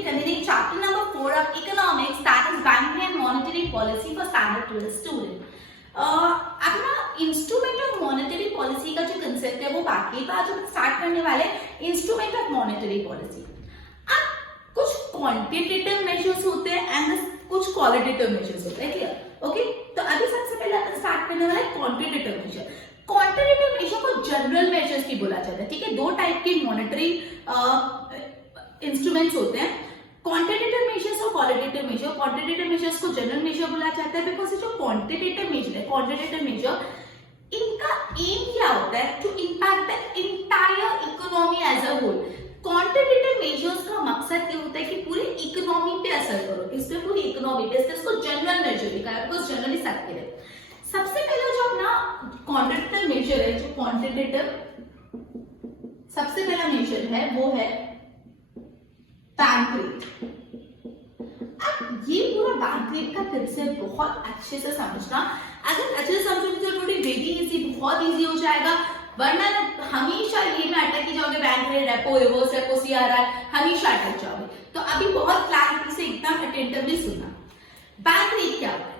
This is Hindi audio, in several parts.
be continuing chapter number 4 of economics, that is banking and monetary policy for standard 12 student. अपना इंस्ट्रूमेंट ऑफ मॉनेटरी पॉलिसी का जो कंसेप्ट है वो बाकी का जो स्टार्ट करने वाले इंस्ट्रूमेंट ऑफ मॉनेटरी पॉलिसी। अब कुछ क्वांटिटेटिव मेजर्स होते हैं एंड कुछ क्वालिटेटिव मेजर्स होते हैं, क्लियर? ओके, तो अभी सबसे पहले अपन स्टार्ट करने वाले क्वांटिटेटिव मेजर। क्वांटिटेटिव मेजर को जनरल मेजर्स भी बोला जाता है, ठीक है? दो टाइप के मॉनेटरी इंस्ट्रूमेंट्स होते हैं, क्वांटिटेटिव मेजर्स और क्वालिटेटिव मेजर। क्वांटिटेटिव मेजर्स को जनरल मेजर बोला जाता है बिकॉज जो क्वांटिटेटिव मेजर है, क्वांटिटेटिव मेजर, इनका एम क्या होता है? To impact the entire economy as a whole. Quantitative measures का मकसद ये होता है कि पूरी इकोनॉमी पे असर करो, इसमें पूरी इकोनॉमी पे, इसको जनरल मेजर भी कहा बिकॉज जनरली सबके लिए। सबसे पहले जो अपना क्वांटिटेटिव मेजर है, जो क्वांटिटेटिव सबसे पहला मेजर है वो है बैंक रेट। अब ये पूरा बैंक रेट का कंसेप्ट बहुत अच्छे से समझना, अगर अच्छे से समझोगे तो थोड़ी वेरी इजी, बहुत इजी हो जाएगा, वरना हमेशा ये में अटक जाओगे, bank rate, repo, reverse repo, CRR, हमेशा अटक जाओगे। तो अभी बहुत क्लैरिटी से एकदम अटेंटिवली सुनना। बैंक रेट क्या होता है?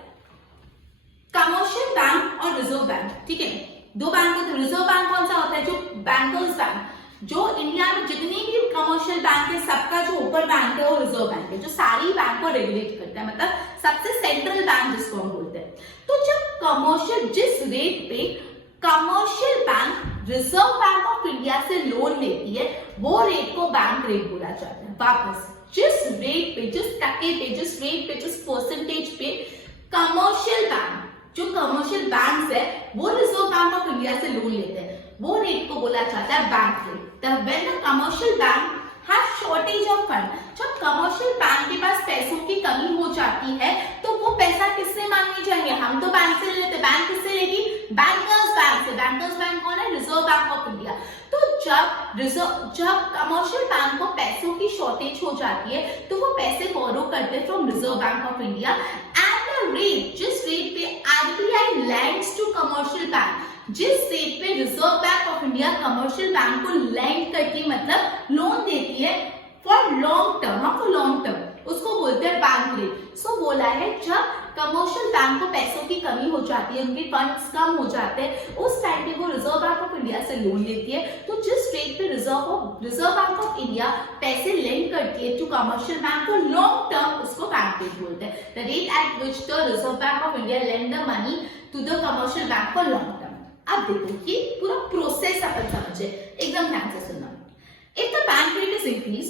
कमर्शियल बैंक और रिजर्व बैंक, ठीक है? दो बैंक होते हैं। रिजर्व बैंक कौन सा होता है? जो बैंकर्स बैंक, जो इंडिया में जितनी भी कमर्शियल बैंक है सबका जो ऊपर बैंक है वो रिजर्व बैंक है, जो सारी बैंक को रेगुलेट करता है, मतलब सबसे सेंट्रल बैंक जिसको हम बोलते हैं। तो जब कमर्शियल, जिस रेट पे commercial bank reserve bank of India से लोन लेती है, वो रेट को बैंक रेट बोला जाता है। वापस, जिस रेट पे, जिस टके पे, जिस रेट पे, जिस परसेंटेज पे कमर्शियल बैंक, जो कमर्शियल बैंक है वो रिजर्व बैंक ऑफ इंडिया से लोन लेते हैं, वो रेट को बोला जाता है bank rate. When the commercial bank have shortage of fund, जब कमर्शियल बैंक के पास पैसों की कमी हो जाती है तो वो पैसा किससे मांगने जाएंगे? हम तो बैंक से लेते, बैंक किससे लेगी? बैंकर्स बैंक से। बैंकर्स बैंक कौन है? Reserve bank of India. तो जब कमर्शियल बैंक को पैसों की शॉर्टेज हो जाती है तो वो पैसे बोरो करते हैं from reserve bank of India, and the rate, जिस रेट पे RBI lends to commercial bank, जिस रेट पे reserve bank of India commercial bank को लैंड करती, मतलब लोन देती है for long term, for long term, उसको बोलते हैं बैंक रेट। सो बोला है जब कमर्शियल बैंक को पैसों की कमी हो जाती है, उनके फंड्स कम हो जाते हैं, उस टाइम पे वो रिजर्व बैंक ऑफ इंडिया से लोन लेती है। तो जिस रेट पे रिजर्व बैंक ऑफ इंडिया पैसे लेंड करती है to commercial bank for long term, उसको बैंक रेट बोलते हैं। The rate at which the reserve bank of India lend the money to the commercial bank for long term. अब देखो ये पूरा प्रोसेस अपन समझे, एकदम ध्यान से सुनना। If the bank rate is increase,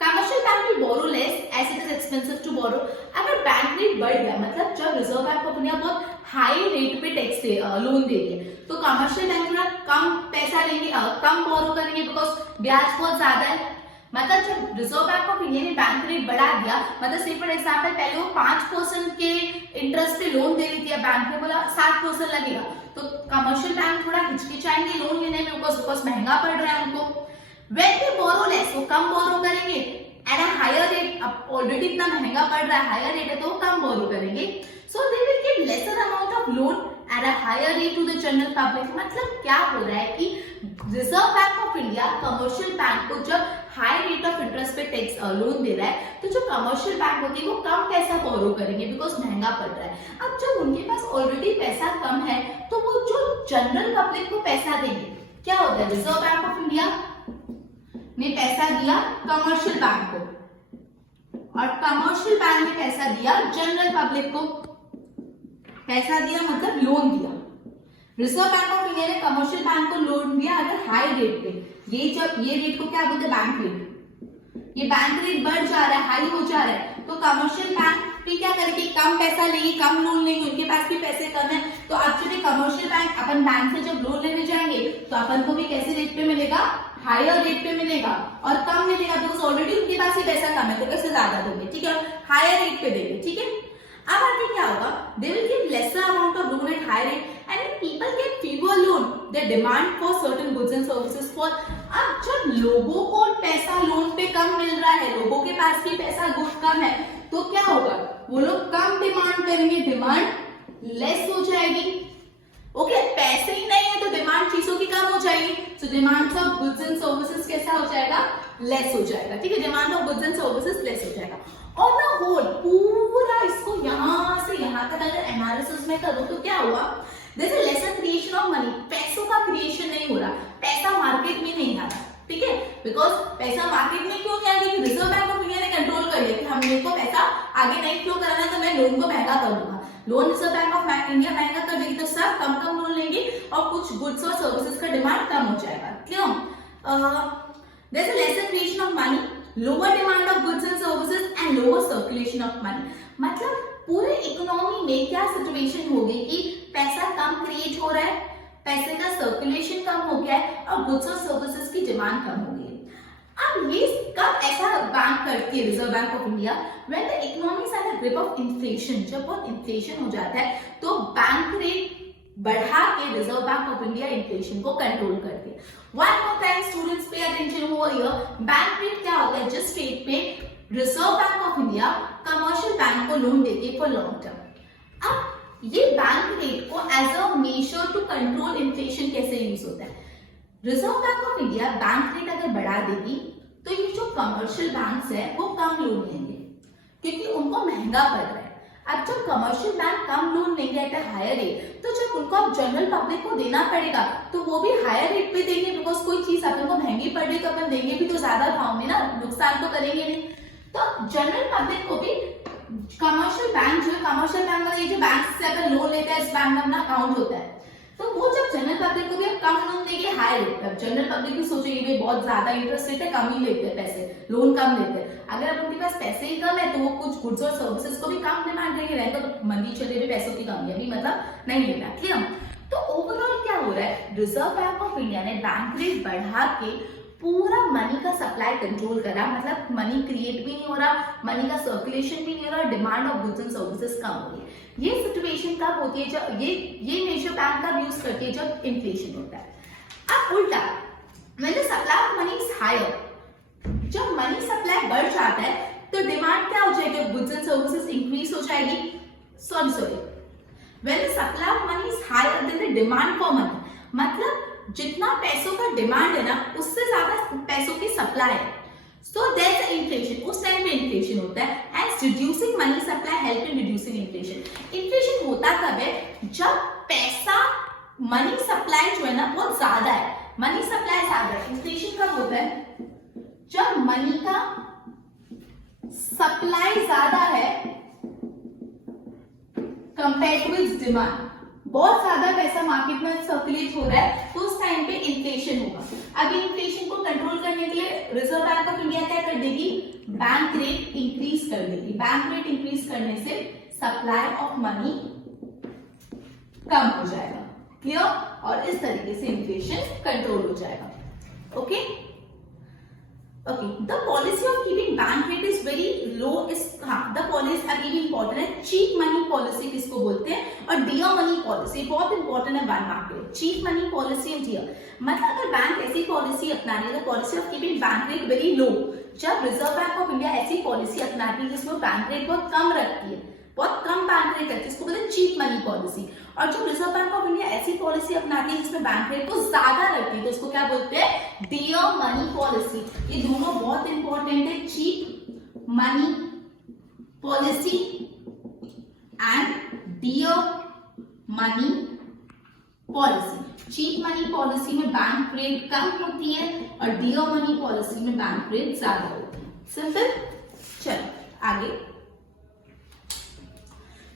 commercial bank will borrow less as it is expensive to borrow. अगर बैंक रेट बढ़ गया, मतलब जब रिजर्व बैंक ऑफ इंडिया बहुत हाई रेट पे टैक्स लोन दे रही है, तो कमर्शियल बैंक थोड़ा कम पैसा लेंगे, कम बोरो करेंगे बिकॉज ब्याज बहुत ज्यादा है। मतलब जब रिजर्व बैंक ऑफ इंडिया ने बैंक रेट बढ़ा दिया, मतलब सिर्फ फॉर एग्जाम्पल पहले वो 5% के इंटरेस्ट पे लोन दे रही थी, बैंक ने बोला 7% लगेगा, तो कमर्शियल बैंक थोड़ा हिचकिचाएंगे लोन लेने में बिकॉज महंगा पड़ रहा है उनको। When they borrow less, वो कम बोरो करेंगे एट अ हायर रेट। अब ऑलरेडी इतना महंगा पड़ रहा है, हायर रेट है तो वो कम बोरो करेंगे, so they will give lesser amount of loan at a higher rate to the general public. मतलब क्या हो रहा है कि reserve bank of India commercial bank को जब हाई रेट ऑफ इंटरेस्ट पे टैक्स लोन दे रहा है, तो जो कमर्शियल बैंक होती है वो कम पैसा बोरो करेंगे बिकॉज महंगा पड़ रहा है। अब जब उनके पास ऑलरेडी पैसा कम है तो वो जो जनरल पब्लिक को पैसा देंगे, क्या होता है? रिजर्व बैंक ऑफ इंडिया ने पैसा दिया कमर्शियल बैंक को और कमर्शियल बैंक ने पैसा दिया जनरल पब्लिक को। पैसा दिया मतलब लोन दिया। रिजर्व बैंक ऑफ इंडिया ने कमर्शियल बैंक को लोन दिया अगर हाई रेट पे, ये रेट को क्या बोलते हैं? Bank rate. ये बैंक रेट बढ़ जा रहा है, हाई हो जा रहा है, तो कमर्शियल बैंक भी क्या करेंगे? कम पैसा लेंगे, कम लोन लेंगे, उनके पास भी पैसे कम है। तो एक्चुअली कमर्शियल बैंक, अपन बैंक से जब लोन लेने जाएंगे तो अपन को भी कैसे रेट पे मिलेगा? हायर रेट पे मिलेगा और कम मिलेगा बिकॉज ऑलरेडी उनके पास ही पैसा कम है, तो कैसे ज्यादा देंगे, ठीक है? हायर रेट पे देंगे, ठीक है? अब आगे क्या होगा? They will give lesser amount of loan at higher rate and if people get fewer loan they demand for certain goods and services for. अब जब लोगों को पैसा लोन पे कम मिल रहा है, लोगों के पास भी पैसा गुड कम है, तो क्या होगा? वो लोग कम डिमांड करेंगे, डिमांड लेस हो जाएगी। ओके, पैसे ही नहीं है तो डिमांड चीजों की कम हो जाएगी, तो demand of goods and services कैसा हो जाएगा, लेस हो जाएगा, ठीक है, demand of goods and services less हो जाएगा। ऑन द होल पूरा इसको यहां से यहां तक अगर एनालिसिस में करूं तो क्या हुआ, there is a lesser creation of money, पैसों का क्रिएशन नहीं हो रहा, पैसा मार्केट में नहीं आ रहा, ठीक है, बिकॉज पैसा मार्केट में क्यों नहीं आ रहा, रिजर्व बैंक ऑफ इंडिया ने कंट्रोल कर लिया कि हम मेरे को पैसा आगे नहीं फ्लो कराना है तो मैं लोन को महंगा कर दूंगा, loan reserve bank of India महंगा कर देगी तो सब कम कम लोन लेंगे और कुछ गुड्स और सर्विसेज का डिमांड कम हो जाएगा, क्यों, there is a lesser creation of money, lower demand of goods and services and lower circulation of money, मतलब पूरे इकोनॉमी में क्या सिचुएशन हो गई कि पैसा कम क्रिएट हो रहा है, पैसे का सर्कुलेशन कम हो गया है और गुड्स और सर्विसेज की डिमांड कम हो गई है। अब ये कब ऐसा बैंक करती है reserve bank of India, when the economy is at the grip of inflation, जब बहुत इन्फ्लेशन हो जाता है तो बैंक रेट बढ़ा के reserve bank of India inflation को कंट्रोल करती है। One more time students pay attention over here, bank rate क्या होता है, जिस रेट पे reserve bank of India commercial bank को लोन देती है फॉर लॉन्ग टर्म। अब ये बैंक रेट को as a measure to control inflation कैसे यूज होता है, reserve bank of India bank rate अगर बढ़ा देगी तो ये जो कमर्शियल बैंक्स है वो कम लोन लेंगे क्योंकि उनको महंगा पड़ रहा है। अब जब कमर्शियल बैंक कम लोन लेंगे एट अ हायर रेट, तो जब उनको अब जनरल पब्लिक को देना पड़ेगा तो वो भी हायर रेट पे देंगे, बिकॉज कोई चीज अपन को महंगी पड़ रही तो अपन देंगे भी तो ज्यादा भाव में ना, नुकसान तो करेंगे नहीं। तो जनरल पब्लिक को भी कमर्शियल बैंक जो है, कमर्शियल बैंक वाले जो बैंक से अगर लोन लेता है, इस बैंक में अपना अकाउंट होता है, तो वो जब जनरल पब्लिक को भी अब कम लोन देंगे हायर रेट पर, जनरल पब्लिक भी सोचेगी भाई बहुत ज्यादा इंटरेस्ट रेट है, कम ही लेते हैं पैसे, लोन कम लेते हैं। अगर अब उनके पास पैसे ही कम है तो वो कुछ गुड्स और सर्विसेज को भी कम डिमांड देंगे, रहेगा तो मंदी चले भी पैसों की कमी है भी, मतलब नहीं लेना, क्लियर। तो ओवरऑल क्या हो रहा है, रिजर्व बैंक ऑफ इंडिया ने बैंक रेट बढ़ा के पूरा मनी का सप्लाई कंट्रोल करा, मतलब मनी क्रिएट भी नहीं हो रहा, मनी का सर्कुलेशन भी नहीं हो रहा, demand of goods and services कम हो रही है। ये सिचुएशन कब होती है, जब ये मेजर बैंक कब यूज करती है, जब इन्फ्लेशन होता है। अब उल्टा, when the supply of money is higher, जब मनी सप्लाई बढ़ जाता है तो डिमांड क्या हो जाएगी, गुड्स एंड सर्विसेज इंक्रीज हो जाएगी, sorry when the supply of money is higher than the demand for money, मतलब जितना पैसों का डिमांड है ना उससे ज्यादा पैसों की सप्लाई है, सो देयर इज इन्फ्लेशन, उस टाइम पे इन्फ्लेशन होता है, and reducing money supply help in reducing inflation. Inflation होता कब है, जब पैसा मनी सप्लाई जो है ना बहुत ज्यादा है, मनी सप्लाई ज्यादा है। इन्फ्लेशन कब होता है, जब मनी का सप्लाई ज्यादा है कंपेयर टू इट्स डिमांड, बहुत ज्यादा पैसा मार्केट में सर्कुलेट हो रहा है तो उस टाइम पे इन्फ्लेशन होगा। अभी इन्फ्लेशन को कंट्रोल करने के लिए रिजर्व बैंक ऑफ इंडिया क्या कर देगी, बैंक रेट इंक्रीज कर देगी, बैंक रेट इंक्रीज करने से सप्लाई ऑफ मनी कम हो जाएगा, क्लियर, और इस तरीके से इन्फ्लेशन कंट्रोल हो जाएगा। Okay, the policy of keeping bank rate is very low is, हाँ द पॉलिसी अभी भी इंपॉर्टेंट है, चीप मनी पॉलिसी किसको बोलते हैं, और डियर मनी पॉलिसी बहुत इंपॉर्टेंट है bank market, cheap money policy and dear, मतलब अगर बैंक ऐसी पॉलिसी अपना रही है, policy of keeping bank rate very low, जब रिजर्व बैंक ऑफ इंडिया ऐसी पॉलिसी अपनाती है जिसमें बैंक रेट बहुत कम रखती है, बहुत कम बैंक रेट रखती है, इसको बोलते हैं चीप मनी पॉलिसी, और जब रिजर्व बैंक ऑफ इंडिया ऐसी पॉलिसी अपनाती है जिसमें बैंक रेट को ज्यादा रखती है तो उसको क्या बोलते हैं, डियर मनी पॉलिसी। ये दोनों बहुत इंपॉर्टेंट है, cheap money policy and dear money policy. Cheap money policy में बैंक रेट कम होती है और डियर मनी पॉलिसी में बैंक रेट ज्यादा होती है, सिंपल। चलो आगे,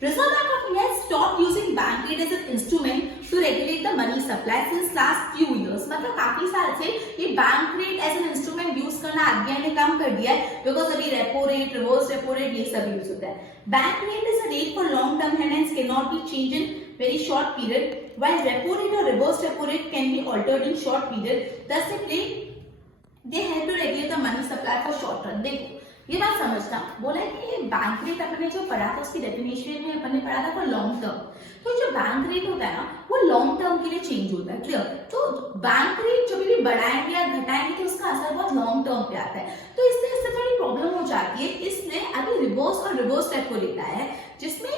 Reserve Bank of India has stopped using bank rate as an instrument to regulate the money supply since last few years. मतलब काफी साल से ये bank rate as an instrument use करना आरबीआई ने कम कर दिया है, बिकॉज अभी repo rate, reverse repo rate ये सब यूज होता है। Bank rate is a rate for long term and hence can not be change in very short period, while repo rate or reverse repo rate can be altered in short period. Thus they help to regulate the money supply for short run. देखो ये बात समझना, बोला है कि ये बैंक रेट अपने जो पढ़ा था उसकी डेफिनेशन में अपन ने पढ़ा था फॉर लॉन्ग टर्म, तो जो बैंक रेट होता है ना वो लॉन्ग टर्म के लिए चेंज होता है, क्लियर। तो बैंक रेट जब भी बढ़ाएंगे या घटाएंगे तो उसका असर बहुत लॉन्ग टर्म पे आता है, तो इससे थोड़ी प्रॉब्लम हो जाती है। इसलिए अभी रिवर्स और रिवर्स रेपो रेट आया है जिसमें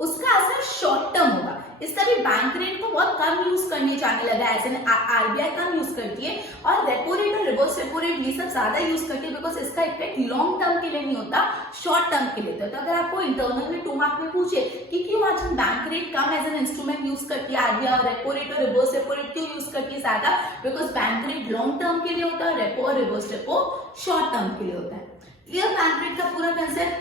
उसका असर शॉर्ट टर्म होगा, इसका भी बैंक रेट को बहुत कम यूज करने जाने लगा है, एज एन आरबीआई कम यूज करती है और रेपो रेट और रिवर्स रेपो रेट ये सब ज्यादा यूज करती है, बिकॉज इसका इफेक्ट लॉन्ग टर्म के लिए नहीं होता, शॉर्ट टर्म के लिए होता है। तो अगर आपको इंटरनल में 2 मार्क में पूछे कि क्यों आज हम बैंक रेट कम एज एन इंस्ट्रूमेंट यूज करती है आरबीआई और रेपो रेट और रिवर्स रेपो रेट क्यों यूज करती है ज्यादा, because bank rate long term के लिए होता है, रेपो और रिवर्स रेपो शॉर्ट टर्म के लिए होता है। क्लियर बैंक रेट का पूरा कंसेप्ट।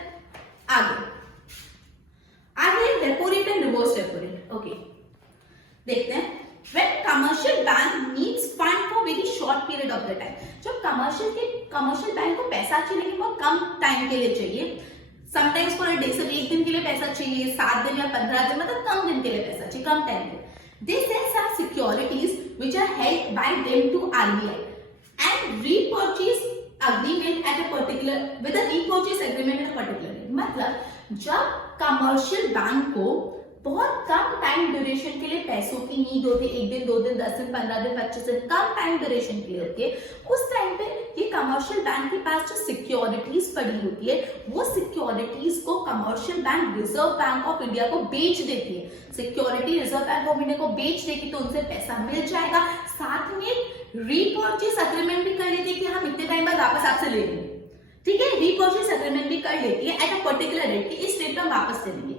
आगे repo rate and reverse repo rate. Okay, देखते हैं। When commercial bank needs fund for very short period of the time, जब कमर्शियल बैंक को पैसा चाहिए लेकिन बहुत कम टाइम के लिए चाहिए, समटाइम्स फॉर अ डे, सिर्फ 1 दिन के लिए पैसा चाहिए, 7 दिन या 15 दिन, मतलब कम दिन के लिए पैसा चाहिए, कम टाइम के। They sell some securities which are held by them to RBI and repurchase agreement at a particular with a repurchase agreement at a particular date। मतलब जब कमर्शियल बैंक को बहुत कम टाइम ड्यूरेशन के लिए पैसों की नीड होती है, 1 दिन 2 दिन 10 दिन 15 दिन 25 दिन, कम टाइम ड्यूरेशन के लिए होती है, उस टाइम पे ये कमर्शियल बैंक के पास जो सिक्योरिटीज पड़ी होती है वो सिक्योरिटीज को commercial bank reserve bank of India को बेच देती है। Security reserve bank of India को बेच देगी तो उनसे पैसा मिल जाएगा, साथ में रीपर्चेस अग्रीमेंट भी कर लेती है कि हम इतने टाइम बाद वापस आपसे ले लेंगे, ठीक है, रीपर्चेस अग्रीमेंट भी कर लेती है एट अ पर्टिकुलर रेट, इस रेट पर वापस दे देंगे।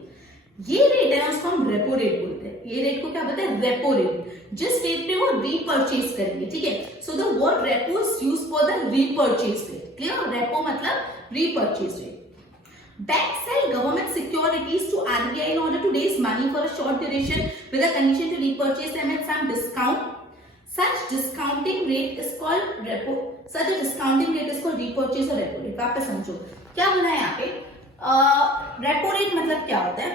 ये रेट है उसको हम रेपो रेट बोलते हैं। ये रेट को क्या बोलते हैं? रेपो रेट, जिस रेट पे वो रीपर्चेज करेंगे, ठीक है। So the word repo is used for the repurchase rate. Clear? Repo मतलब repurchase rate. Banks sell government securities to RBI in order to raise money for a short duration with a condition to repurchase them at some discount. Such discounting rate is called repo. Such a discounting rate is called repurchase or repo rate। वापस समझो क्या बोला है यहाँ पे। रेपो रेट मतलब क्या होता है?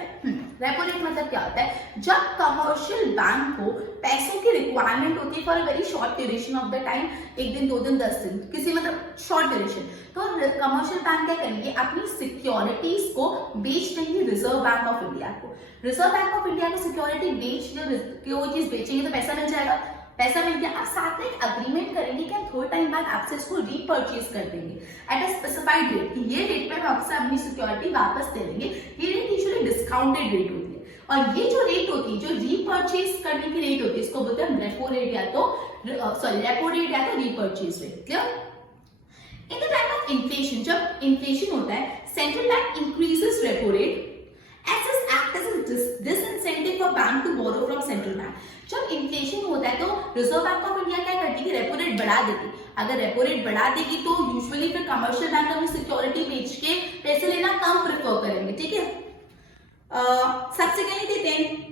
रेपो रेट मतलब क्या होता है? जब कमर्शियल बैंक को पैसों की रिक्वायरमेंट होती है for a very short duration of the time, 1 दिन 2 दिन 10 दिन, किसी मतलब शॉर्ट ड्यूरेशन, तो कमर्शियल बैंक क्या करेंगे? अपनी सिक्योरिटीज को बेच देंगे रिजर्व बैंक ऑफ इंडिया को। रिजर्व बैंक ऑफ इंडिया को सिक्योरिटी बेच वो चीज बेचेंगे तो पैसा मिल जाएगा, पैसा मिल गया। अब साथ में अग्रीमेंट करेंगे कि हम थोड़े टाइम बाद आपसे इसको रीपर्चेज कर देंगे एट अ स्पेसिफाइड रेट, कि ये रेट पे हम आपसे अपनी सिक्योरिटी वापस दे देंगे। ये रेट यूजुअली डिस्काउंटेड रेट होती है, और ये जो रेट होती है, जो रीपर्चेज करने की रेट होती है, इसको बोलते हैं रेपो रेट या तो रेपो रेट या तो repurchase rate. Clear? In the time of inflation, जब इन्फ्लेशन होता है, central bank increases repo rate as this act as a disincentive for bank to borrow from central bank। जब इन्फ्लेशन होता है तो रिजर्व बैंक ऑफ इंडिया क्या करती है? रेपो रेट बढ़ा देगी। अगर रेपो रेट बढ़ा देगी तो यूजुअली फिर कमर्शियल बैंक अपनी सिक्योरिटी बेच के पैसे लेना कम प्रेफर करेंगे, ठीक है। Subsequently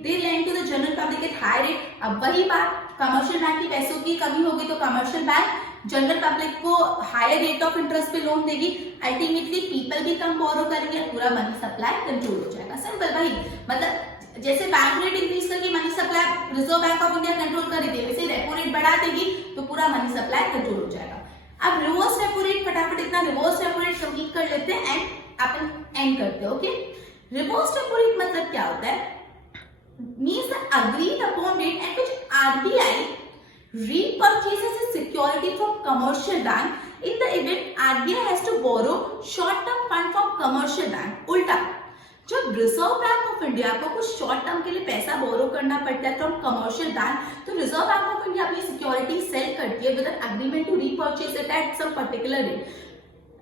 they lend to the general public at high rate। अब वही बात, कमर्शियल बैंक की पैसों की कमी होगी तो कमर्शियल बैंक जनरल पब्लिक को हायर रेट ऑफ इंटरेस्ट पे लोन देगी, अल्टीमेटली पीपल भी कम बोरो करेंगे, पूरा मनी सप्लाई कंट्रोल हो जाएगा। सिंपल भाई, मतलब जैसे बैंक रेट इंक्रीज करके money supply reserve bank of India control कर रही थी, वैसे रेपो रेट बढ़ा देगी तो पूरा मनी सप्लाई कंट्रोल हो जाएगा। अब रिवर्स रेपो रेट, फटाफट इतना रिवर्स रेपो रेट कंप्लीट कर लेते हैं एंड अपन एंड करते हैं। ओके, रिवर्स रेपो रेट मतलब क्या होता है? Means agreed upon rate at which RBI repurchases a security from commercial bank in the event RBI has to borrow short-term fund from commercial bank। उल्टा, जब रिजर्व बैंक ऑफ इंडिया को कुछ शॉर्ट टर्म के लिए पैसा बोरो करना पड़ता है फ्रॉम कमर्शियल बैंक, तो रिजर्व बैंक ऑफ इंडिया अपनी सिक्योरिटी सेल करती है with an agreement to repurchase it at some particular rate.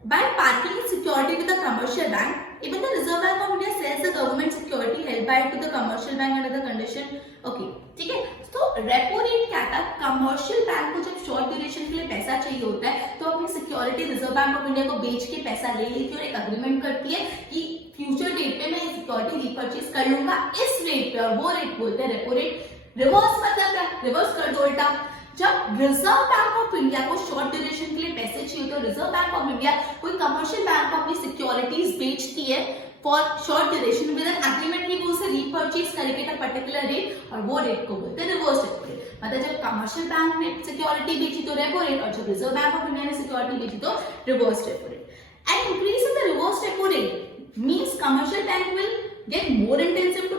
By parting its security with the commercial bank, even the Reserve Bank of India sells the government security held by it to the commercial bank under the condition। Okay, ठीक है। तो रेपो रेट क्या था? कमर्शियल बैंक को जब शॉर्ट ड्यूरेशन के लिए पैसा चाहिए होता है तो अपनी security reserve bank of India को बेच के पैसा ले लेती है और एक अग्रीमेंट करती है कि फ्यूचर डेट पे मैं सिक्योरिटी रीपर्चेज कर लूंगा इस रेट पे, और वो रेट बोलते हैं रेपो रेट। रिवर्स मतलब क्या? रिवर्स कर दो उल्टा। जब रिजर्व बैंक ऑफ इंडिया को शॉर्ट ड्यूरेशन के लिए पैसे चाहिए तो रिजर्व बैंक ऑफ इंडिया कोई कमर्शियल बैंक को अपनी सिक्योरिटीज बेचती है for short duration with an agreement कि वो उसे रीपर्चेज करेगी एट अ पर्टिकुलर रेट, और वो रेट को बोलते हैं रिवर्स रेपो रेट। मतलब जब कमर्शियल बैंक ने सिक्योरिटी बेची तो रेपो रेट, और जब रिजर्व बैंक ऑफ इंडिया ने सिक्योरिटी बेची तो reverse repo rate. And increase in the reverse repo rate means commercial bank will get more incentives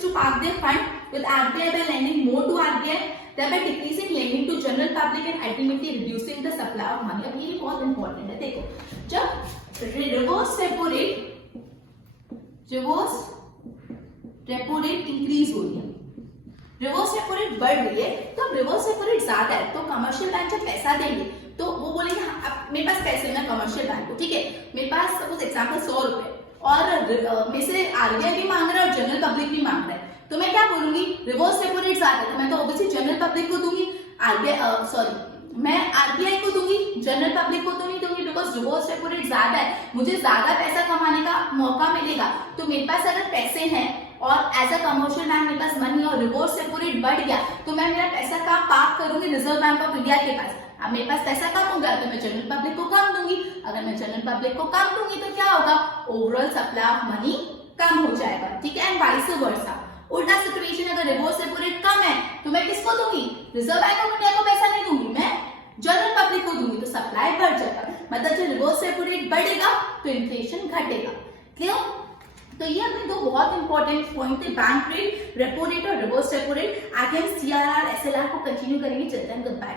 to park their fund with RBI by lending more to RBI, thereby decreasing lending to general public and ultimately reducing the supply of money। अब ये बहुत इंपॉर्टेंट है, देखो जब reverse repo rate repo rate increase हो रही है, रिवर्स रेपो रेट बढ़ रही है, तो अब रिवर्स रेपो रेट ज्यादा है तो कमर्शियल बैंक जब पैसा देंगे तो वो बोलेंगे हाँ, अब मेरे पास पैसे हैं कमर्शियल बैंक को, ठीक है, मेरे पास सपोज एग्जांपल 100 रुपए और मेरे से आरबीआई भी मांग रहा है और जनरल पब्लिक भी मांग रहा है, तो मैं क्या बोलूंगी, रिवर्स रेपो रेट ज्यादा है तो मैं तो ऑब्वियसली जनरल पब्लिक को दूंगी, मैं आरबीआई को दूंगी, जनरल पब्लिक को तो नहीं दूंगी, बिकॉज रिवर्स रेपो रेट ज्यादा है, मुझे ज्यादा पैसा कमाने का मौका मिलेगा। तो मेरे पास अगर पैसे हैं और एज अ कमर्शियल बैंक मेरे पास मनी और रिवर्स रेपो रेट बढ़ गया तो मैं मेरा पैसा कहाँ पार्क करूंगी, रिजर्व बैंक ऑफ इंडिया के पास। अब मेरे पास पैसा कम हो गया तो मैं जनरल पब्लिक को कम दूंगी, अगर मैं जनरल पब्लिक को कम दूंगी तो क्या होगा, ओवरऑल सप्लाई ऑफ मनी कम हो जाएगा, ठीक है, एंड वाइस वर्सा। उल्टा सिचुएशन अगर रिवर्स रेपो रेट कम है तो मैं किसको दूंगी, रिजर्व बैंक ऑफ इंडिया को पैसा नहीं दूंगी, मैं जनरल पब्लिक को दूंगी, तो सप्लाई बढ़ जाएगा, मतलब जब रिवर्स रेपो रेट बढ़ेगा तो इन्फ्लेशन घटेगा। क्लियर? तो ये अपने दो बहुत इंपॉर्टेंट पॉइंट थे, बैंक रेट, रेपो रेट और रिवर्स रेपो रेट। आगे हम सीआरआर एसएलआर को कंटिन्यू करेंगे, चलते हैं, गुड बाय।